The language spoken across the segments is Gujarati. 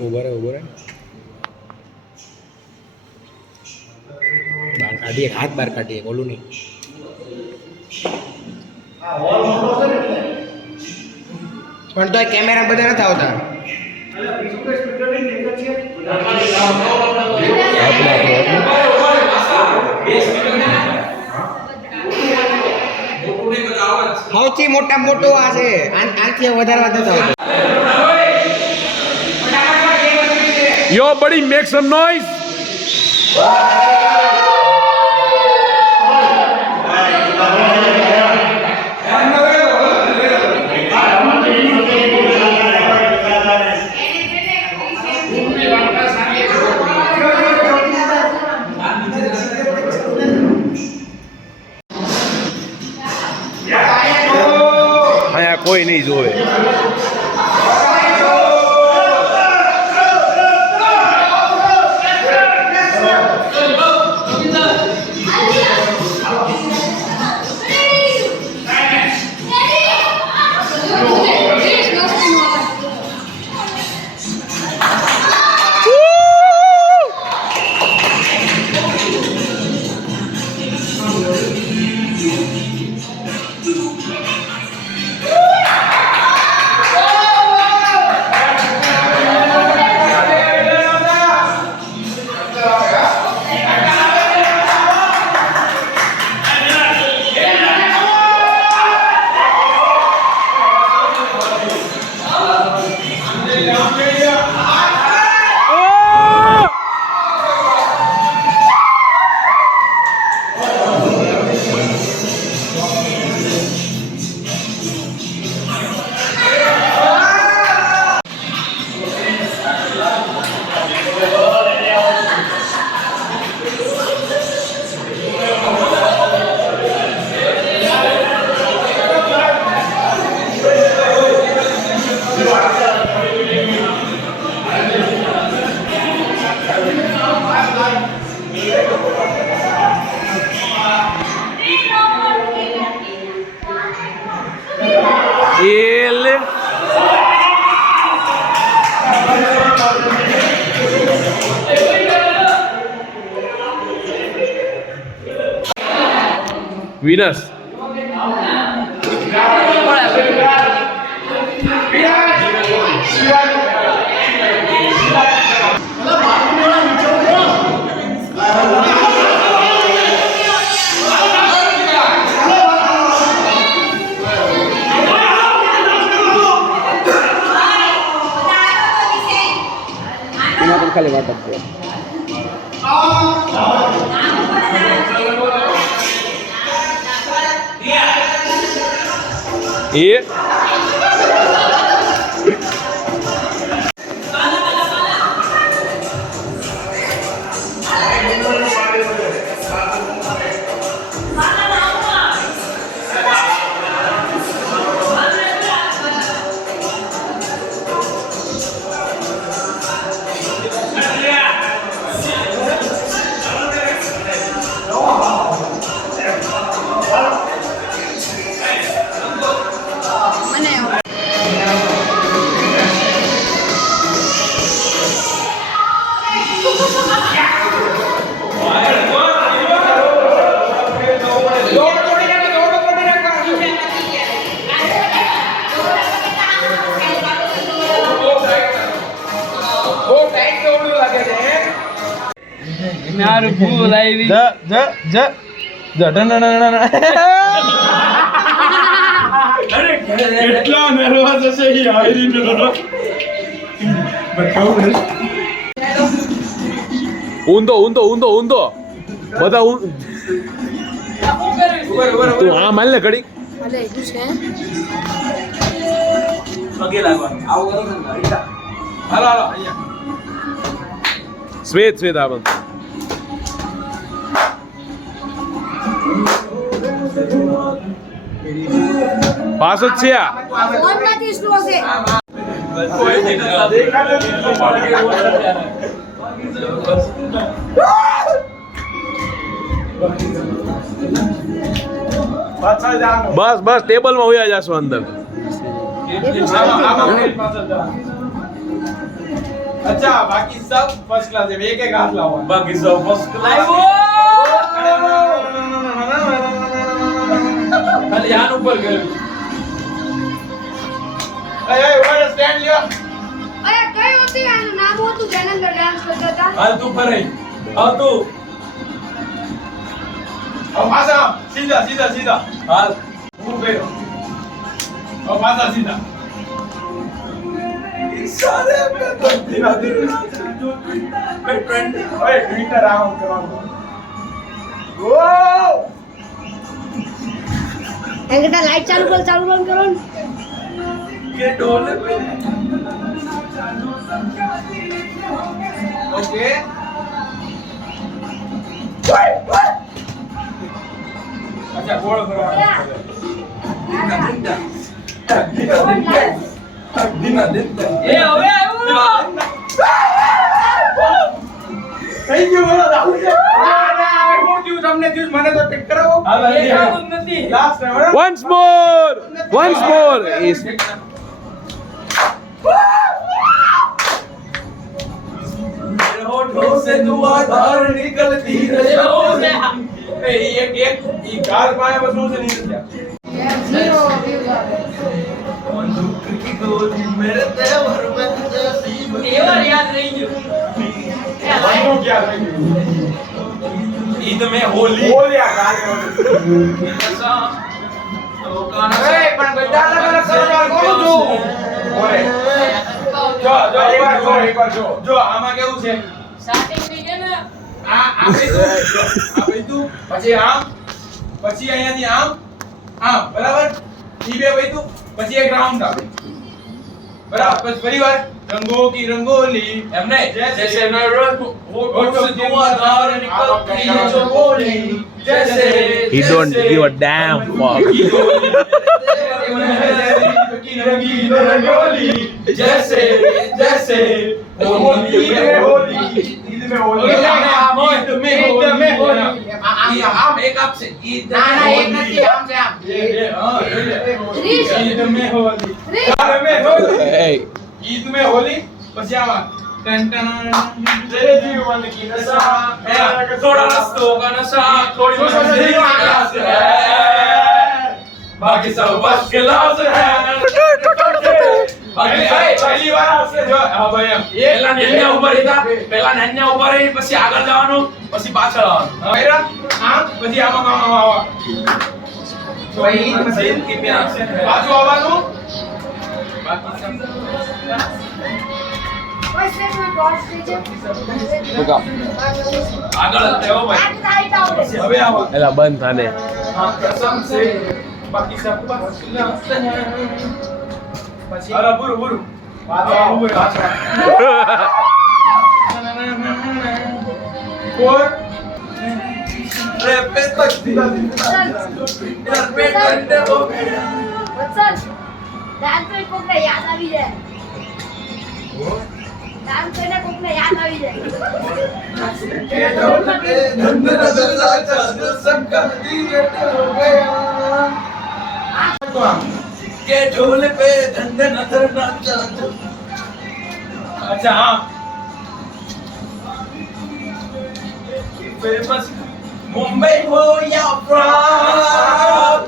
ઉભો રે બાર કાઢીએ, હાથ બહાર કાઢીએ, ઓલું નહીં. પણ તો કેમેરા બધા નથી આવતા. સૌથી મોટો આ છે, આનથી વધારે નથી આવતો. Yo, buddy, make some noise. અહીંયા કોઈ નહીં જોવે. Ele Venus ખાલી વાત જ છે. એ મારું ભૂલ આવી જ અરે કેટલા નર્વસ હશે ઈ આવી ઊંધો બધા તું હા માલ ને ઘડી પગે લાગવાનું આવું કરો ને હાલો અહીંયા શ્વેત આ બંધ પાસ જ છે આ ફોન નથી સ્લો છે પાછળ જાઓ. બસ બસ ટેબલ માં ઉયા જાશો અંદર. આમાં ફેર પાછળ જાઓ. અચ્છા બાકી સબ ફર્સ્ટ ક્લાસ છે. એક એક હાથ લાવો. બાકી સૌ ફર્સ્ટ ક્લાસ. ખાલી હાથ ઉપર કર્યું. એ ઉભા સ્ટેન્ડ લ્યો. અરે કઈ હતી આનું નામ હતું જેના અંદર ડાન્સ કરતા હતા હાલ તું ફરે. હાલ તું. હવે પાછા સીધા સીધા સીધા. હાલ. હું ફેરો. હવે પાછા સીધા. સારે पे तो धीरा धीरा पे ट्रेंड ઓય ટ્વિટર આમ કરવાનું. ઓ એંગટા લાઈટ ચાલુ બંધ કરો ને के डोले पे ઓકે. અચ્છા ગોળ કરવાનું. ધીના ધીના એ હવે આવ્યું. થઈ ગયું બોલો રાહુલ છે. હું થયું તમને થયું મને તો ટિક કરાવો. એ કામ નથી. Last time Once more. Is मेरे होठों से दुआ धार निकलती रहे એ એક એક ઈ કાર પાએ વસૂલ છે નહીં થયા. ઝીરો વ્યૂઝ આવે बंदूक की गोली मेरे तेवर में जैसी तेवर याद नहीं गयो ભાઈનું ક્યાં થઈ ગયું? ईद में होली બોલ્યા કાલે. એ પણ બધા અલગ અલગ કરવા કોણ છું? ઓરે. જો એકવાર જો આમાં કેવું છે? स्टार्टिंग में है ना આ પૈતું પછી આમ પછી અહીંયાથી આમ બરાબર ઈ બે પૈતું પછી એક રાઉન્ડ આપે બરાબર પછી ફરીવાર રંગો કી રંગોલી हमने जैसे जैसे मैं होठों से दुआ धार निकलती है जो बोली जैसे he don't give a damn fuck. जैसे जैसे होली ईद में होली आम एक आपसे ईद ना ना एक नहीं आम से आम ईद में होली Hey. ईद में होली પછી આવા ટન ટન તેરે જીવન કી નશા थोड़ा रस्तों का नशा थोड़ी मस्ती का रास है बाकी सब बस गिलास है बाकी પહેલી વાર આવશે જો હા ભાઈ એમ પેલા નેન્યા ઉપર રહી પછી આગળ જવાનું પછી પાછળ આવવાનું મેરા આમ પછી આમાં આવા તો ઈ मशीन की प्यार से બાજુ આવવાનું કોઈ સ્ટેજ માં ડોટ સ્ટેજ આગળ લેવો ભાઈ આ સાઈડ આવો હવે આવા એલા બંધ થાને. हाँ कसम से बाकी सब बस પછી અરે બુરુ બુરુ કોર रे पे तक यार पे ठंडे हो गए વત્સલ ડાન્સ કરી કોકને યાદ આવી જાય ડાન્સ કરીને કોકને યાદ આવી જાય के ढोल पे धंध नजर राजा सब का दीरट हो गया તો આમ के ढोल पे धंध नजर राजा અચ્છા હા फेमस मुंबई हो या फ्रांस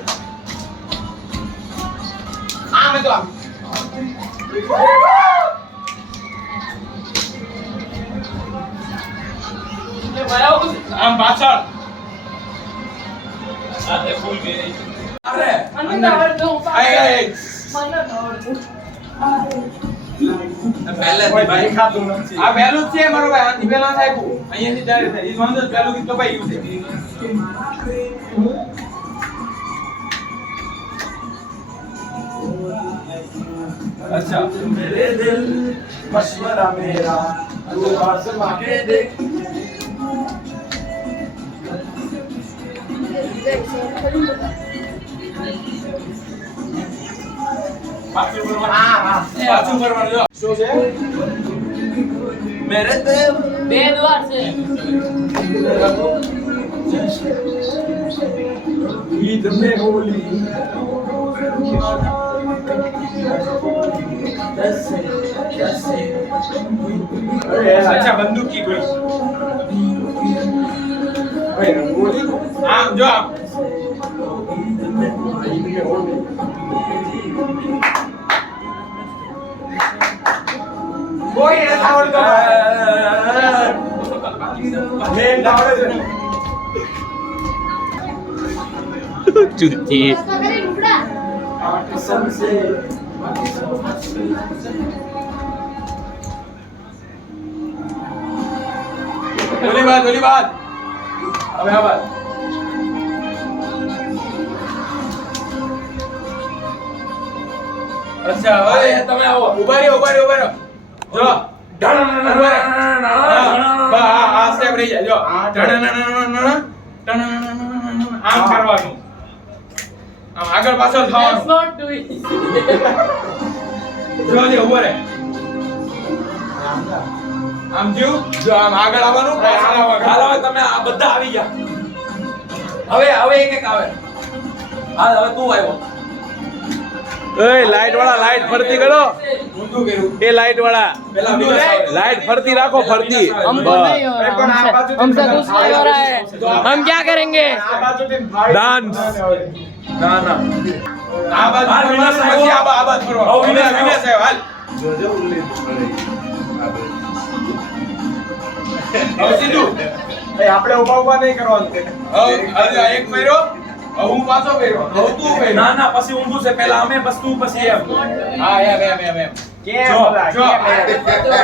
આમ તો આમ ले भाई कुछ આમ પાછળ आते फूल मेरे अरे अंदर डाल दो આય આય मन डाल दो पहले थी भाई ખાતું નથી આ પહેલું જ છે મારો ભાઈ આથી પહેલા થાય અહીંયાથી ડાયરેક્ટ થાય ઈ વાંધો પહેલું ગીત તો ભાઈ ગયું છે अच्छा मेरे दिल मशवरा मेरा तू आसमां के देख પાછું કરવાનું પાછું કરવાનું જો શું છે मेरे देव બે દ્વાર છે ईद में होली कैसे कैसे अच्छा बंदूक की गोली आम जो आप कोई नहीं आवड़तो મેં આવડે છે ચૂતી તો કરી લુગડા कसम से गोली बात अबे आ बात अच्छा ओए તમે આવો ઉભા રહ્યો જો આ સ્ટેપ રહી જાય જો આમ કરવાનું આમ આગળ પાછળ Let's થવાનું not do it. જો જે ઉભો રહે આમ જીવ જો આમ આગળ આવવાનું પાછળ આવવાનું હાલો હવે તમે આ બધા આવી ગયા હવે એક એક આવે હાલ હવે તું આવ્યો એ લાઈટ વાળા લાઈટ ફરતી કરો ઊંધું કર્યું એ લાઈટ વાળા પેલા વિલાસ આવે. લાઈટ ફરતી રાખો ફરતી हमको नहीं हो रहा हमसे दूसरा हो रहा है हम क्या करेंगे ડાન્સ ના ના આ બાજુ હાલ, વિનાશ પછી આવ્યો. આ બાજુ ફરવાનું. હવે વિનાશ વિનાશ આવ્યો, હાલ હવે સીધું આપણે ઉભા નહીં કરવાનું હવે આ એક ફેરો હવે હું પાછો ફેરો હવે તું ફેરો ના ના પછી ઊંધું છે પહેલા અમે પછી તું પછી એમ હા એમ જો જો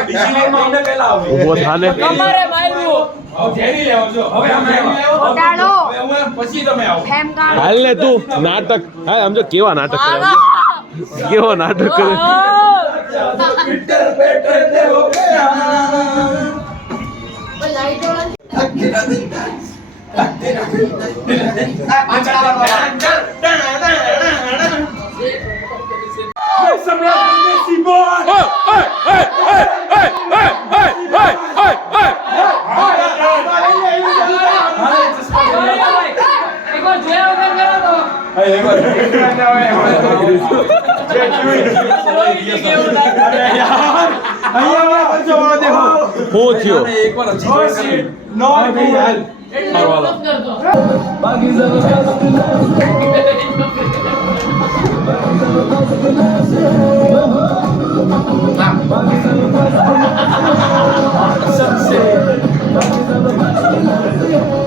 બીજી લાઈનમાં અમને પહેલા આવે ઉભો થાને हमारे मारू હવે જેની લેવો જો હવે અમે આવ્યા. ઉડાડો. હવે હું એમ પછી તમે આવો ફેમ કાઢો હાલ ને તું નાટક હા સમજો કેવા નાટક કરે કેવો નાટક કરે ट्विटर पे ट्रेंड हो गया લાઈટ વાળા एक बार जोया वगैरह करो तो હું થયો એકવાર હજી નો થઈ હાલ मत कर दो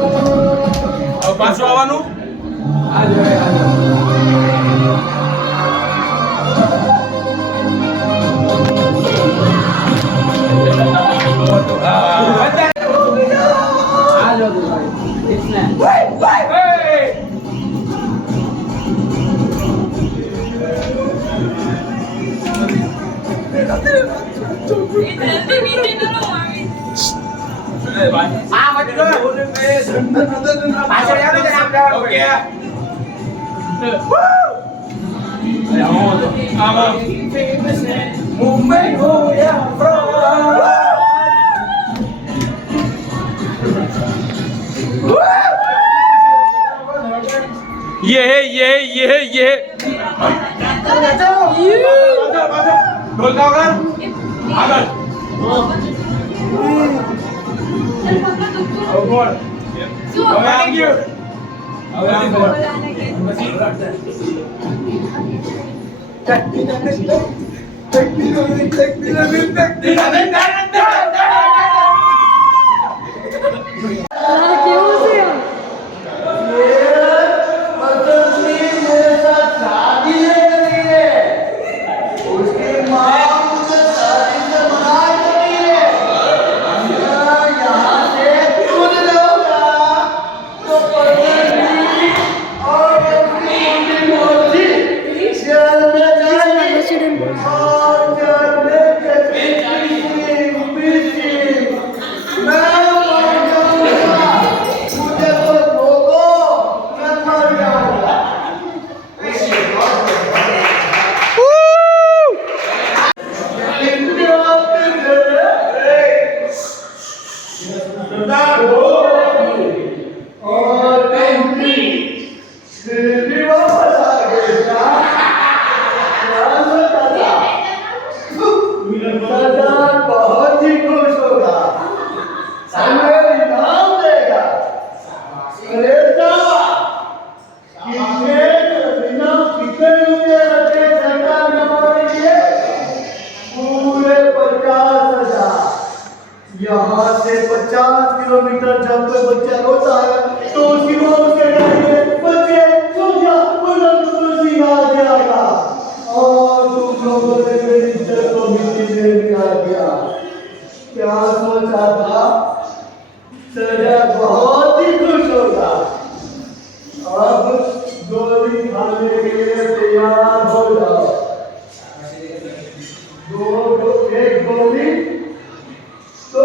હવે પાછું આવવાનું ઓકે આમાં मुंबई हो या ये ઢોલ કાવ કર આગળ હવે બોલ હવે આવી ગયું હવે આમ બોલ सरदार बहुत ही खुश होगा, हमें इनाम देगा। अरे कितने रुपये रखे सरकार ने हमारे लिए? पूरे 50,000। यहाँ से 50 किलोमीटर जब कोई बच्चा रोता है तो उसकी माँ उसके डालिए बच्चे सो जा, मतलब तुलसी आ जाएगा। और तुम लोगों ने मेरी इज्जत को मिट्टी में मिला दिया। क्या सोचा था? सरदार बहुत ही खुश होगा। अब गोली खाने के लिए तैयार हो जाओ। एक गोली तो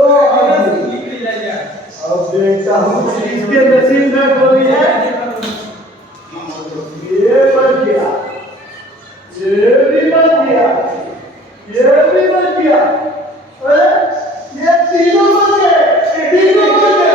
अब देखता हूँ किसके नसीब में गोली है। ये बच गया, ये भी बच गया, ये भी बच गया। अरे ये तीनों बच गए, तीनों बच गए।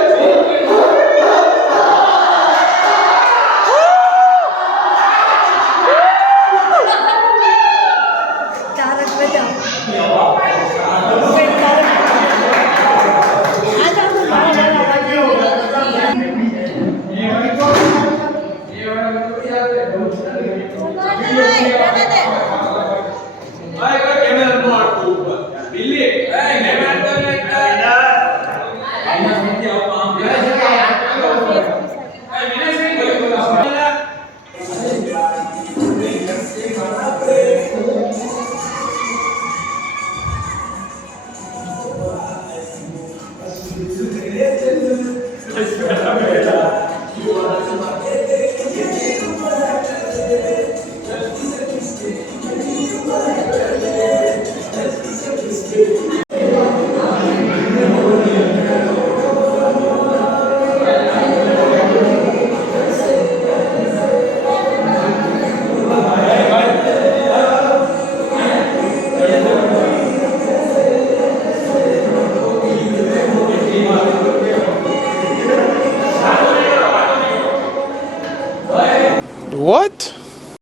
What?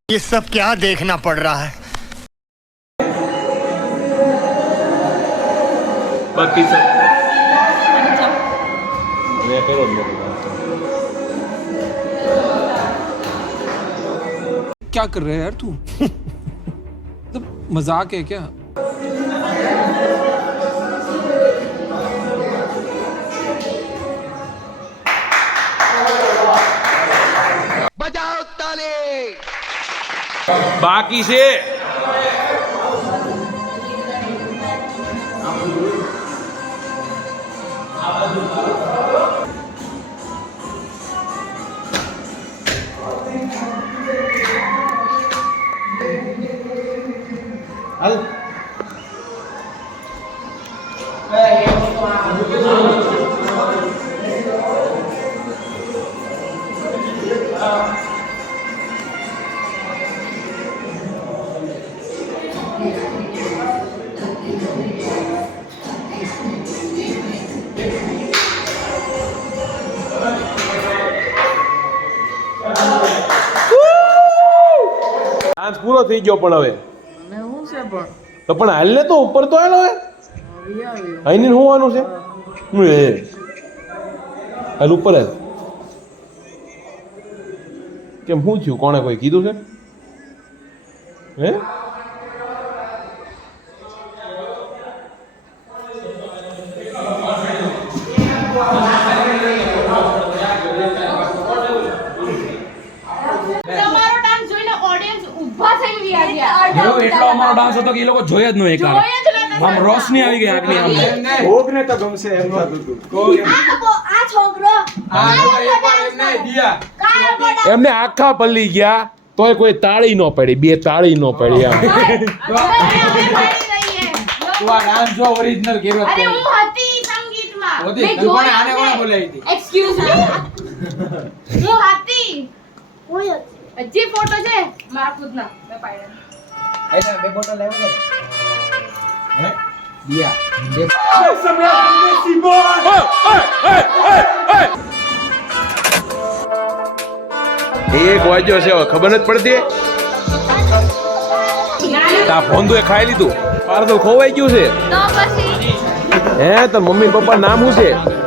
ये सब क्या देखना पड़ रहा है? બાકી સર મેં કરો જ નથી. क्या कर रहा है यार तू? मतलब मजाक है क्या? બાકી છે. ડાન્સ પૂરો થઈ ગયો પણ હવે તો પણ હાલ ને તો ઉપર તો હાલ હવે અહીં હોવાનું છે હું એ હાલ ઉપર હાલ કેમ શું થયું કોણે કોઈ કીધું છે હે એટલો અમારો ડાન્સ હતો કે એ લોકો જોયા જ ન એક આમ રોશની આવી ગઈ આંખની આમ ભોગને તો ગમશે એમ થતું હતું. આ છોકરો એમને આખા પલ્લી ગયા તોય કોઈ તાળી ન પડી બે તાળી ન પડી આમ તું આ ડાન્સ જો ઓરિજિનલ કેવો અરે હું હતી સંગીતમાં હોતી? મેં તને કોણે જોયું આને કોણે છે. બોલાવી હતી? Excuse me. હું હતી હજી ફોટો છે મારા ખુદના મેં પાડ્યા. આયલા બે બોટલ લાવ્યો હે દિયા એક વાગ્યો છે હવે ખબર નથી પડતી નાની તા ભોંદુએ ખાઈ લીધું પાર્સલ ખોવાઈ ગયું છે તો પછી હે તો મમ્મી પપ્પા નામ શું છે